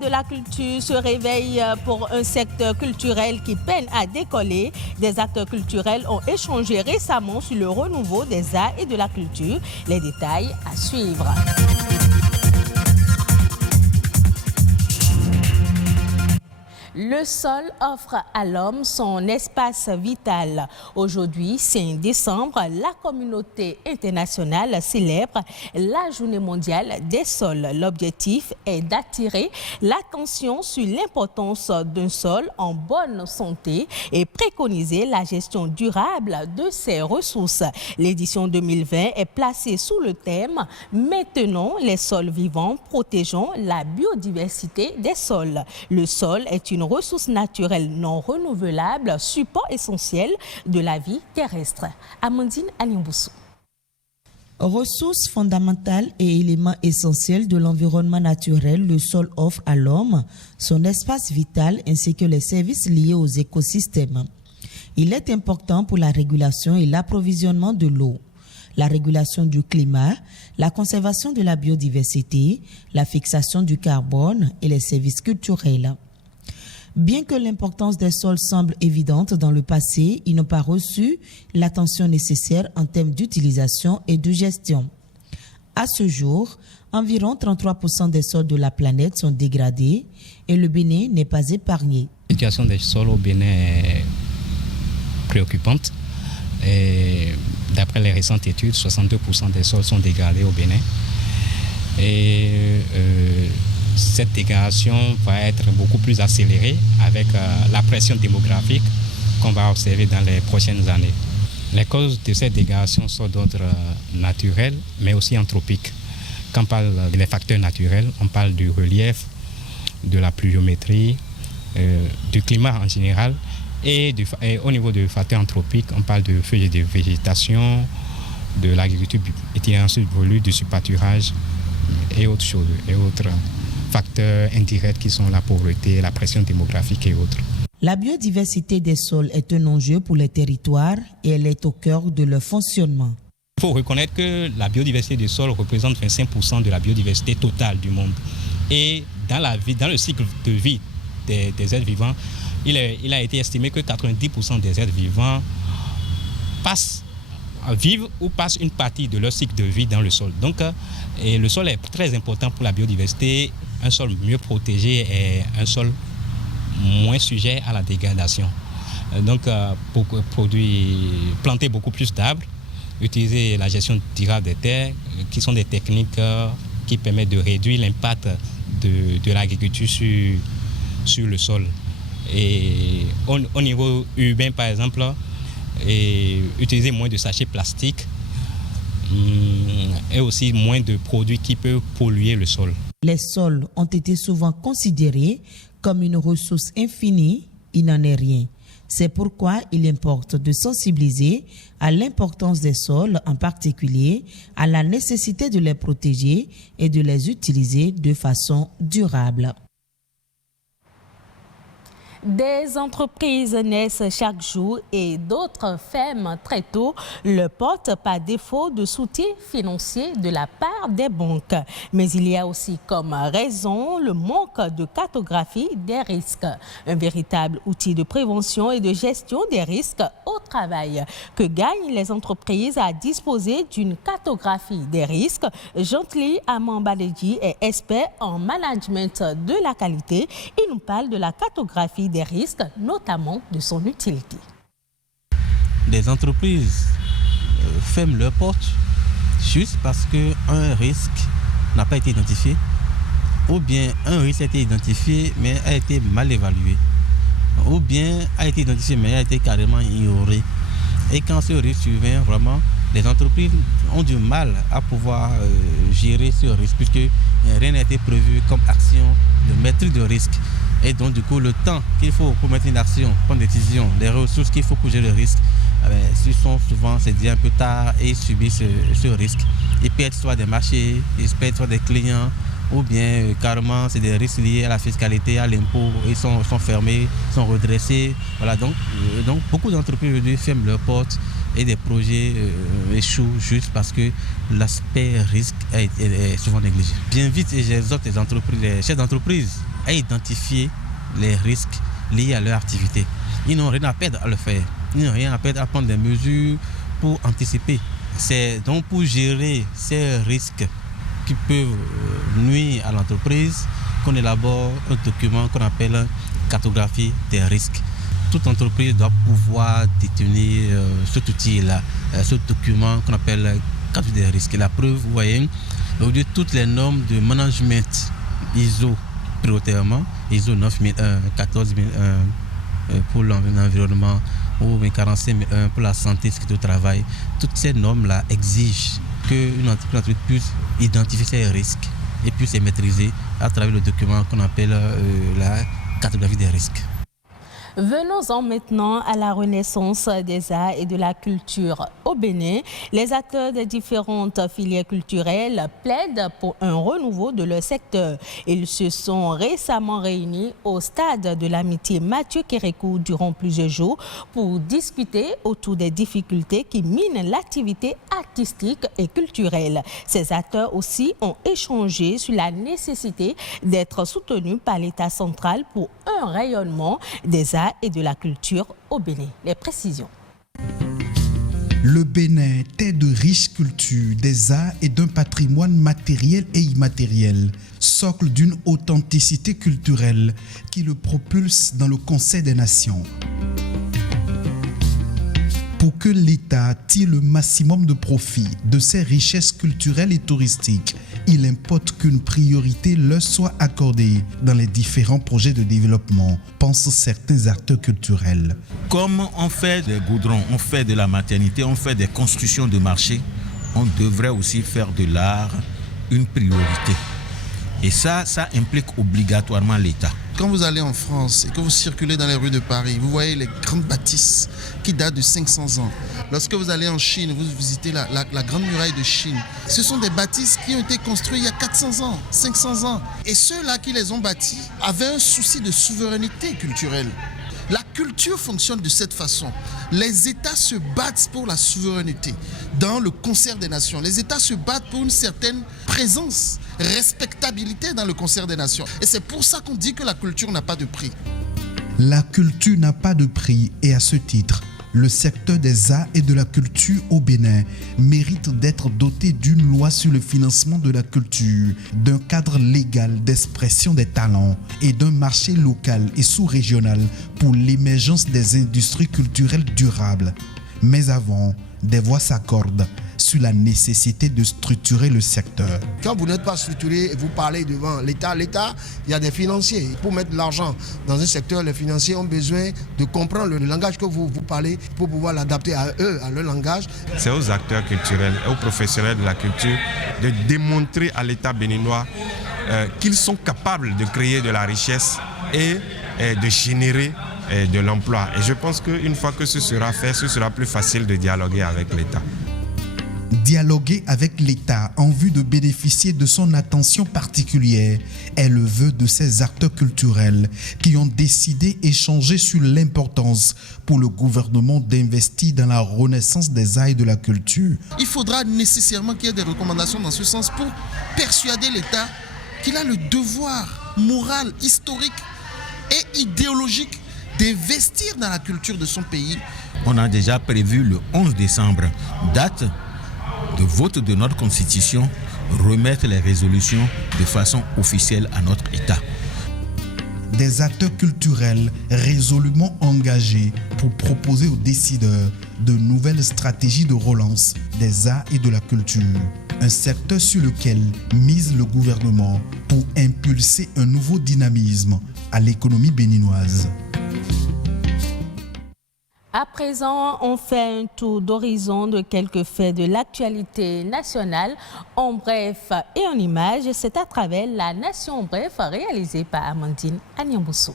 De la culture se réveille pour un secteur culturel qui peine à décoller. Des acteurs culturels ont échangé récemment sur le renouveau des arts et de la culture. Les détails à suivre. Le sol offre à l'homme son espace vital. Aujourd'hui, 5 décembre, la communauté internationale célèbre la Journée mondiale des sols. L'objectif est d'attirer l'attention sur l'importance d'un sol en bonne santé et préconiser la gestion durable de ses ressources. L'édition 2020 est placée sous le thème « Maintenons les sols vivants, protégeons la biodiversité des sols ». Le sol est une ressource naturelle non renouvelable, support essentiel de la vie terrestre. Amandine Alimboussou. Ressource fondamentale et élément essentiel de l'environnement naturel, le sol offre à l'homme son espace vital ainsi que les services liés aux écosystèmes. Il est important pour la régulation et l'approvisionnement de l'eau, la régulation du climat, la conservation de la biodiversité, la fixation du carbone et les services culturels. Bien que l'importance des sols semble évidente dans le passé, ils n'ont pas reçu l'attention nécessaire en termes d'utilisation et de gestion. À ce jour, environ 33% des sols de la planète sont dégradés et le Bénin n'est pas épargné. La situation des sols au Bénin est préoccupante. D'après les récentes études, 62% des sols sont dégradés au Bénin. Cette dégradation va être beaucoup plus accélérée avec la pression démographique qu'on va observer dans les prochaines années. Les causes de cette dégradation sont d'ordre naturel, mais aussi anthropique. Quand on parle des facteurs naturels, on parle du relief, de la pluviométrie, du climat en général. Et au niveau des facteurs anthropiques, on parle de feuilles de végétation, de l'agriculture itinérante évolue, du surpâturage et autres choses, et autres facteurs indirects qui sont la pauvreté, la pression démographique et autres. La biodiversité des sols est un enjeu pour les territoires et elle est au cœur de leur fonctionnement. Il faut reconnaître que la biodiversité des sols représente 25% de la biodiversité totale du monde. Et dans le cycle de vie des êtres vivants, il a été estimé que 90% des êtres vivants vivent ou passent une partie de leur cycle de vie dans le sol. Donc, le sol est très important pour la biodiversité. Un sol mieux protégé est un sol moins sujet à la dégradation. Donc, pour planter beaucoup plus d'arbres, utiliser la gestion durable des terres, qui sont des techniques qui permettent de réduire l'impact de l'agriculture sur le sol. Et au niveau urbain, par exemple, utiliser moins de sachets plastiques et aussi moins de produits qui peuvent polluer le sol. Les sols ont été souvent considérés comme une ressource infinie. Il n'en est rien. C'est pourquoi il importe de sensibiliser à l'importance des sols, en particulier à la nécessité de les protéger et de les utiliser de façon durable. Des entreprises naissent chaque jour et d'autres ferment très tôt, le porte par défaut de soutien financier de la part des banques. Mais il y a aussi comme raison le manque de cartographie des risques, un véritable outil de prévention et de gestion des risques au travail. Que gagnent les entreprises à disposer d'une cartographie des risques? Gentili Amambadeji est expert en management de la qualité. Il nous parle de la cartographie des risques, notamment de son utilité. Des entreprises ferment leurs portes juste parce qu'un risque n'a pas été identifié ou bien un risque a été identifié mais a été mal évalué ou bien a été identifié mais a été carrément ignoré. Et quand ce risque survient, vraiment, les entreprises ont du mal à pouvoir gérer ce risque puisque rien n'a été prévu comme action de maîtrise de risque. Et donc, du coup, le temps qu'il faut pour mettre une action, prendre une décision, les ressources qu'il faut pour gérer le risque, ils sont souvent, c'est dit un peu tard et subissent ce risque. Ils perdent soit des marchés, ils perdent soit des clients, ou bien carrément, c'est des risques liés à la fiscalité, à l'impôt, ils sont fermés, sont redressés. Voilà, donc beaucoup d'entreprises aujourd'hui ferment leurs portes et des projets échouent juste parce que l'aspect risque est souvent négligé. J'invite et j'exhorte les entreprises, les chefs d'entreprise à identifier les risques liés à leur activité. Ils n'ont rien à perdre à le faire. Ils n'ont rien à perdre à prendre des mesures pour anticiper. C'est donc pour gérer ces risques qui peuvent nuire à l'entreprise qu'on élabore un document qu'on appelle cartographie des risques. Toute entreprise doit pouvoir détenir cet outil-là, ce document qu'on appelle cartographie des risques. Et la preuve, vous voyez, aujourd'hui, toutes les normes de management ISO prioritairement, ISO 9001, 14001 pour l'environnement ou 45001 pour la santé et sécurité au travail, toutes ces normes-là exigent qu'une entreprise puisse identifier ses risques et puisse les maîtriser à travers le document qu'on appelle la cartographie des risques. Venons-en maintenant à la renaissance des arts et de la culture. Au Bénin, les acteurs des différentes filières culturelles plaident pour un renouveau de leur secteur. Ils se sont récemment réunis au stade de l'amitié Mathieu Kérékou durant plusieurs jours pour discuter autour des difficultés qui minent l'activité artistique et culturelle. Ces acteurs aussi ont échangé sur la nécessité d'être soutenus par l'État central pour un rayonnement des arts et de la culture au Bénin. Les précisions. Le Bénin, terre de riches cultures, des arts et d'un patrimoine matériel et immatériel, socle d'une authenticité culturelle qui le propulse dans le concert des nations. Pour que l'État tire le maximum de profit de ses richesses culturelles et touristiques, il importe qu'une priorité leur soit accordée dans les différents projets de développement, pensent certains acteurs culturels. Comme on fait des goudrons, on fait de la maternité, on fait des constructions de marché, on devrait aussi faire de l'art une priorité. Et ça implique obligatoirement l'État. Quand vous allez en France et que vous circulez dans les rues de Paris, vous voyez les grandes bâtisses qui datent de 500 ans. Lorsque vous allez en Chine, vous visitez la Grande Muraille de Chine. Ce sont des bâtisses qui ont été construites il y a 400 ans, 500 ans. Et ceux-là qui les ont bâtis avaient un souci de souveraineté culturelle. La culture fonctionne de cette façon. Les États se battent pour la souveraineté dans le concert des nations. Les États se battent pour une certaine présence, respectabilité dans le concert des nations. Et c'est pour ça qu'on dit que la culture n'a pas de prix. La culture n'a pas de prix et à ce titre, le secteur des arts et de la culture au Bénin mérite d'être doté d'une loi sur le financement de la culture, d'un cadre légal d'expression des talents et d'un marché local et sous-régional pour l'émergence des industries culturelles durables. Mais avant, des voix s'accordent sur la nécessité de structurer le secteur. Quand vous n'êtes pas structuré et vous parlez devant l'État, il y a des financiers. Pour mettre de l'argent dans un secteur, les financiers ont besoin de comprendre le langage que vous parlez pour pouvoir l'adapter à eux, à leur langage. C'est aux acteurs culturels et aux professionnels de la culture de démontrer à l'État béninois qu'ils sont capables de créer de la richesse et de générer de l'emploi. Et je pense qu'une fois que ce sera fait, ce sera plus facile de dialoguer avec l'État. Dialoguer avec l'État en vue de bénéficier de son attention particulière est le vœu de ces acteurs culturels qui ont décidé d'échanger sur l'importance pour le gouvernement d'investir dans la renaissance des arts et de la culture. Il faudra nécessairement qu'il y ait des recommandations dans ce sens pour persuader l'État qu'il a le devoir moral, historique et idéologique d'investir dans la culture de son pays. On a déjà prévu le 11 décembre, date de vote de notre constitution, remettre les résolutions de façon officielle à notre État. Des acteurs culturels résolument engagés pour proposer aux décideurs de nouvelles stratégies de relance des arts et de la culture. Un secteur sur lequel mise le gouvernement pour impulser un nouveau dynamisme à l'économie béninoise. À présent, on fait un tour d'horizon de quelques faits de l'actualité nationale en bref et en images. C'est à travers la Nation en bref réalisée par Amandine Agnamboussou.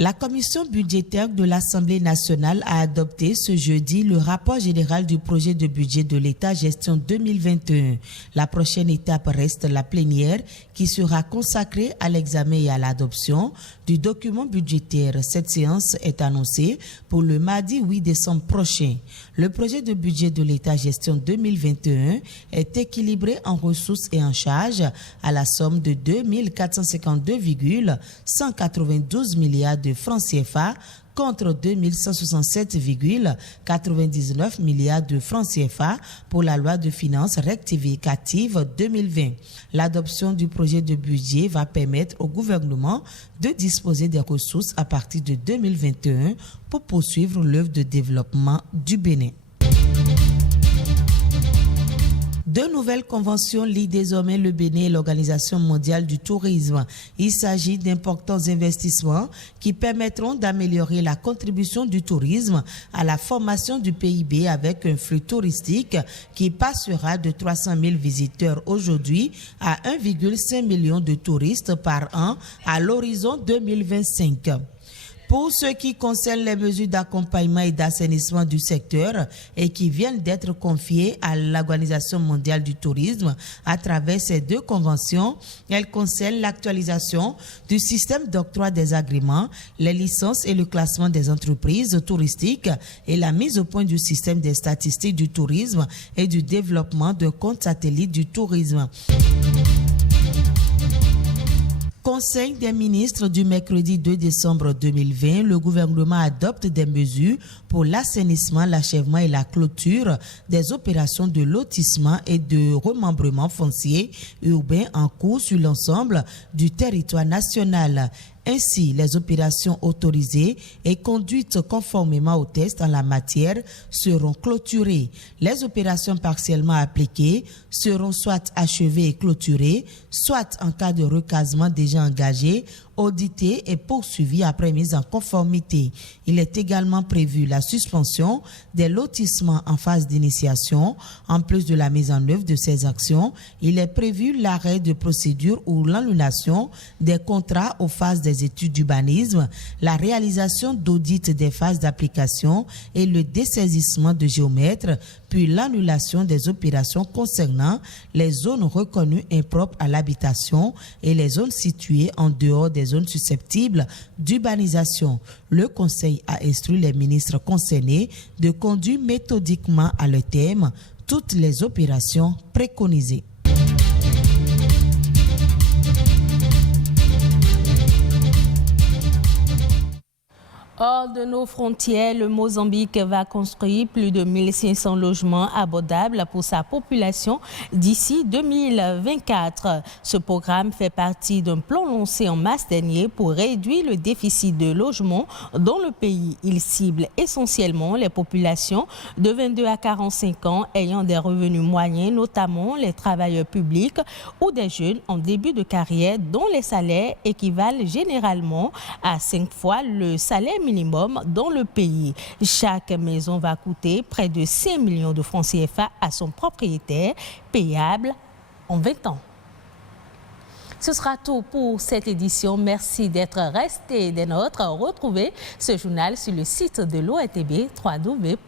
La commission budgétaire de l'Assemblée nationale a adopté ce jeudi le rapport général du projet de budget de l'État gestion 2021. La prochaine étape reste la plénière qui sera consacrée à l'examen et à l'adoption du document budgétaire. Cette séance est annoncée pour le mardi 8 décembre prochain. Le projet de budget de l'État gestion 2021 est équilibré en ressources et en charges à la somme de 2 452,192 milliards de francs CFA contre 2167,99 milliards de francs CFA pour la loi de finances rectificative 2020. L'adoption du projet de budget va permettre au gouvernement de disposer des ressources à partir de 2021 pour poursuivre l'œuvre de développement du Bénin. Deux nouvelles conventions lient désormais le Bénin et l'Organisation mondiale du tourisme. Il s'agit d'importants investissements qui permettront d'améliorer la contribution du tourisme à la formation du PIB avec un flux touristique qui passera de 300 000 visiteurs aujourd'hui à 1,5 million de touristes par an à l'horizon 2025. Pour ce qui concerne les mesures d'accompagnement et d'assainissement du secteur et qui viennent d'être confiées à l'Organisation mondiale du tourisme à travers ces deux conventions, elles concernent l'actualisation du système d'octroi des agréments, les licences et le classement des entreprises touristiques et la mise au point du système des statistiques du tourisme et du développement d'un compte satellite du tourisme. Conseil des ministres du mercredi 2 décembre 2020, le gouvernement adopte des mesures pour l'assainissement, l'achèvement et la clôture des opérations de lotissement et de remembrement foncier urbain en cours sur l'ensemble du territoire national. Ainsi, les opérations autorisées et conduites conformément aux tests en la matière seront clôturées. Les opérations partiellement appliquées seront soit achevées et clôturées, soit en cas de recasement déjà engagé, audité et poursuivi après mise en conformité. Il est également prévu la suspension des lotissements en phase d'initiation. En plus de la mise en œuvre de ces actions, il est prévu l'arrêt de procédure ou l'annulation des contrats aux phases des études d'urbanisme, la réalisation d'audits des phases d'application et le dessaisissement de géomètres, puis l'annulation des opérations concernant les zones reconnues impropres à l'habitation et les zones situées en dehors des zones susceptibles d'urbanisation. Le Conseil a instruit les ministres concernés de conduire méthodiquement à leur terme toutes les opérations préconisées. Hors de nos frontières, le Mozambique va construire plus de 1500 logements abordables pour sa population d'ici 2024. Ce programme fait partie d'un plan lancé en mars dernier pour réduire le déficit de logements dans le pays. Il cible essentiellement les populations de 22 à 45 ans ayant des revenus moyens, notamment les travailleurs publics ou des jeunes en début de carrière dont les salaires équivalent généralement à 5 fois le salaire minimum dans le pays. Chaque maison va coûter près de 5 millions de francs CFA à son propriétaire, payable en 20 ans. Ce sera tout pour cette édition. Merci d'être resté des nôtres. Retrouvez ce journal sur le site de l'ORTB, www.ortb.bj.